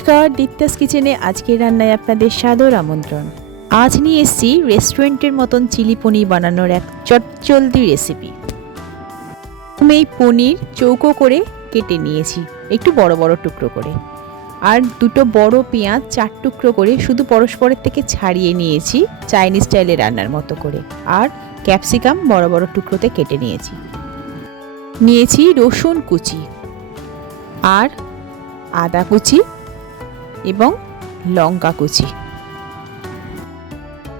নমস্কার, দীপ্তাস কিচেনে আজকের রান্নায় আপনাদের সাদর আমন্ত্রণ। আজ নিয়ে এসেছি রেস্টুরেন্টের মতন চিলি পনির বানানোর এক চটজলদি রেসিপি। আমি এই পনির চৌকো করে কেটে নিয়েছি, একটু বড় বড় টুকরো করে, আর দুটো বড় পেঁয়াজ 4 টুকরো করে শুধু পরস্পরের থেকে ছাড়িয়ে নিয়েছি চাইনিজ স্টাইলে রান্নার মতো করে, আর ক্যাপসিকাম বড় বড় টুকরোতে কেটে নিয়েছি রসুন কুচি আর আদা কুচি এবং লঙ্কা কুচি।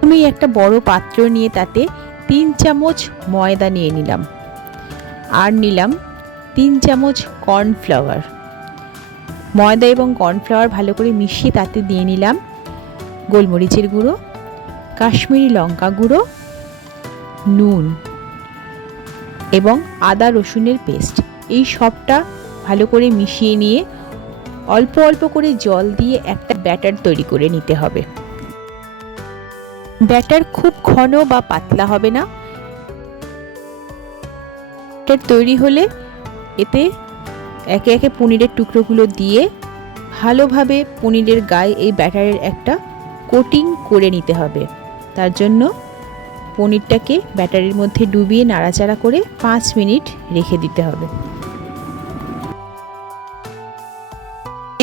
আমি একটা বড় পাত্র নিয়ে তাতে 3 চামচ ময়দা নিয়ে নিলাম, আর নিলাম 3 চামচ কর্নফ্লাওয়ার। ময়দা এবং কর্নফ্লাওয়ার ভালো করে মিশিয়ে তাতে দিয়ে নিলাম গোলমরিচের গুঁড়ো, কাশ্মীরি লঙ্কা গুঁড়ো, নুন এবং আদা রসুনের পেস্ট। এই সবটা ভালো করে মিশিয়ে নিয়ে অল্প অল্প করে জল দিয়ে একটা ব্যাটার তৈরি করে নিতে হবে। ব্যাটার খুব ঘন বা পাতলা হবে না। ব্যাটার তৈরি হলে এতে একে একে পনিরের টুকরোগুলো দিয়ে ভালোভাবে পনিরের গায়ে এই ব্যাটারের একটা কোটিং করে নিতে হবে। তার জন্য পনিরটাকে ব্যাটারের মধ্যে ডুবিয়ে নাড়াচাড়া করে 5 মিনিট রেখে দিতে হবে।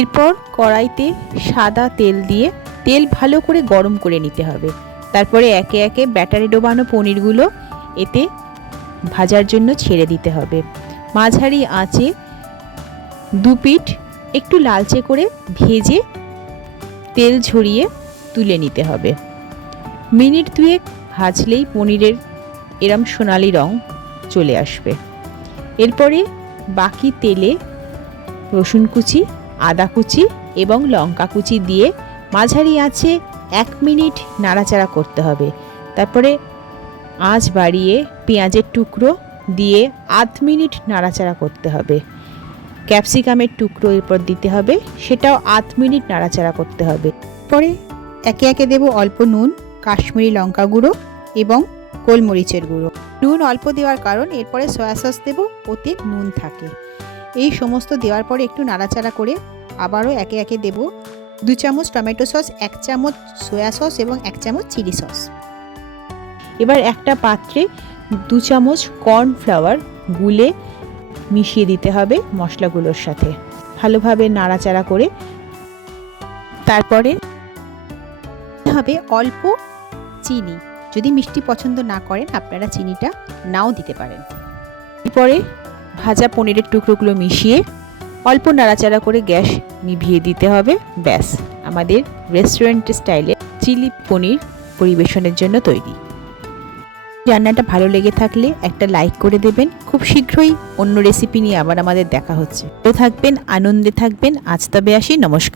এরপর কড়াইতে সাদা তেল দিয়ে তেল ভালো করে গরম করে নিতে হবে। তারপরে একে একে ব্যাটারে ডোবানো পনিরগুলো এতে ভাজার জন্য ছেড়ে দিতে হবে। মাঝারি আঁচে 2 পিঠ একটু লালচে করে ভেজে তেল ঝরিয়ে তুলে নিতে হবে। মিনিট 2 ভাজলেই পনিরের এরম সোনালি রং চলে আসবে। এরপরে বাকি তেলে রসুন কুচি, আদা কুচি এবং লঙ্কা কুচি দিয়ে মাঝারি আঁচে 1 মিনিট নাড়াচাড়া করতে হবে। তারপরে আঁচ বাড়িয়ে পেঁয়াজের টুকরো দিয়ে 1/2 মিনিট নাড়াচাড়া করতে হবে। ক্যাপসিকামের টুকরো এরপর দিতে হবে, সেটাও 1/2 মিনিট নাড়াচাড়া করতে হবে। পরে একে একে দেব অল্প নুন, কাশ্মীরি লঙ্কা গুঁড়ো এবং গোলমরিচের গুঁড়ো। নুন অল্প দেওয়ার কারণ এরপরে সয়া সস দেব, ওতে নুন থাকে। এই সমস্ত দেওয়ার পরে একটু নাড়াচাড়া করে আবারও একে একে দেব 2 চামচ টমেটো সস, 1 চামচ সয়া সস এবং 1 চামচ চিলি সস। এবার একটা পাত্রে 2 চামচ কর্নফ্লাওয়ার গুলে মিশিয়ে দিতে হবে মশলাগুলোর সাথে, ভালোভাবে নাড়াচাড়া করে। তারপরে হবে অল্প চিনি, যদি মিষ্টি পছন্দ না করেন আপনারা চিনিটা নাও দিতে পারেন। এরপরে ভাজা পনিরের টুকরোগুলো মিশিয়ে অল্প নাড়াচাড়া করে গ্যাস নিভিয়ে দিতে হবে। ব্যাস, আমাদের রেস্টুরেন্ট স্টাইলে চিলি পনির পরিবেশনের জন্য তৈরি। রান্নাটা ভালো লেগে থাকলে একটা লাইক করে দেবেন। খুব শীঘ্রই অন্য রেসিপি নিয়ে আবার আমাদের দেখা হচ্ছে। ভালো থাকবেন, আনন্দে থাকবেন। আজ তবে আসি, নমস্কার।